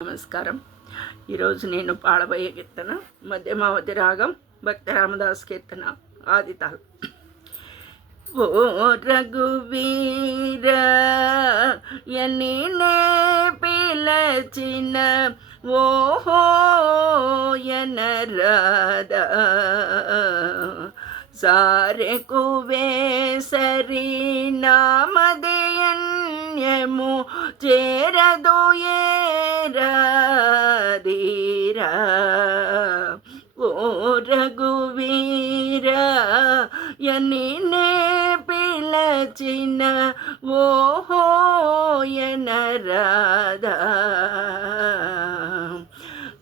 నమస్కారం. ఈరోజు నేను పాడబోయే కీర్తన మధ్యమావతి రాగం, భక్త రామదాస్ కీర్తన, ఆదితాళం. ఓ రఘువీర యని నే పిలచిన ఓహో యనరాధా సారెకు వేసరి నామధేయన్యము చేరదు ఏరాధీరా ఓ రఘువీర యని నే పిలచిన ఓహో యనరాధా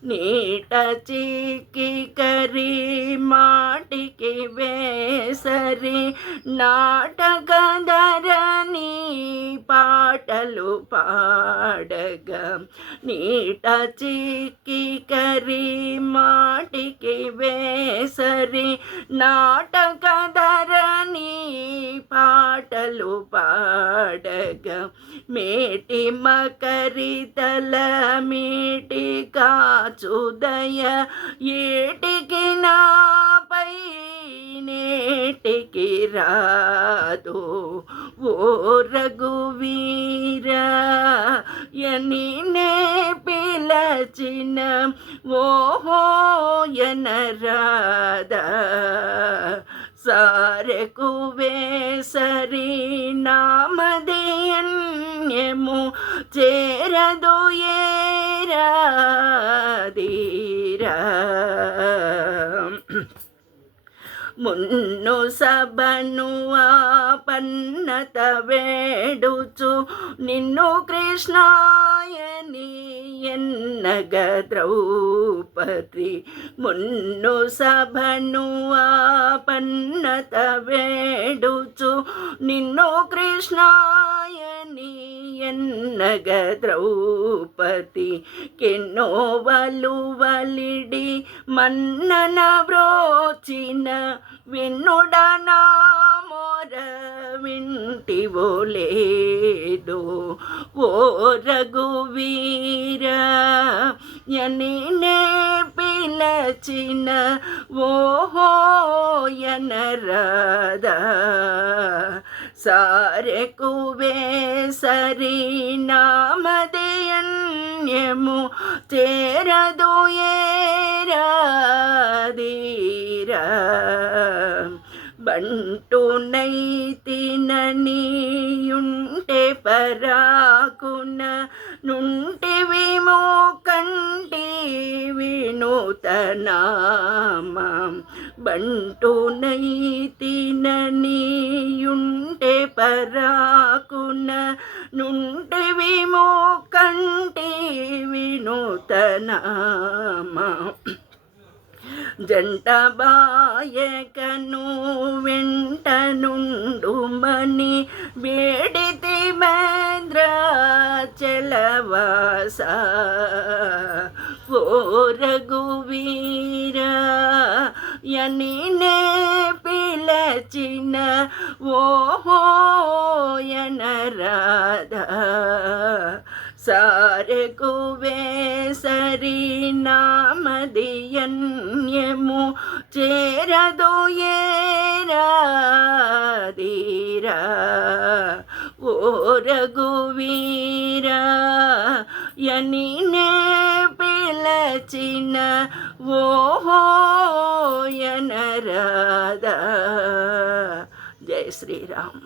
నీట చిక్కి కరి మాటికి వేసరి నాటకధరణి పాటలు పాడగా నీట చిక్కి కరి మాటికి వేసరి నాటకధరణి పాటలు పాడగా మేటి మకరితల మీటి కాచుదయ ఏటికి నాపై నేటికి రాదు ఓ రఘువీర యని నే పిలచిన ఓహో యనరాధా సారెకు వేసరి నామధేయన్యము చేరదు ఏరాధీరా మున్ను సభను ఆపన్నత వేడుచు నిన్ను కృష్ణాయని ఎన్నగ ద్రౌపది మున్ను సభను ఆపన్నత వేడుచు నిన్ను కృష్ణాయని ఎన్నగ ద్రౌపది కెన్నోవలు వలిడి మన్నన వ్రోచిన విన్నుడనా మోర వింటివో లేదో ఓ రఘువీర యని నే పిలచిన ఓహో యనరాధా సారెకు వేసరి నామధేయన్యము చేరదు ఏరాధీరా బంటునైతిననియుంటే పరాకున నుంటివిమో కంటి వినూతనామం బంటునైతిననియుంటే పరాకున నుంటివిమో కంటి వినూతనామం జంట బాయకను వెంట నుండుమని వేడితి మేంద్రాచలవాస ఓ రఘువీర యని నే పిలచిన ఓహో యనరాధా సారెకు వేసరి నామధేయన్యము చేరదు ఏరాధీరా ఓ రఘువీర యని నే పిలచిన ఓహో యనరాధా. జై శ్రీరామ్.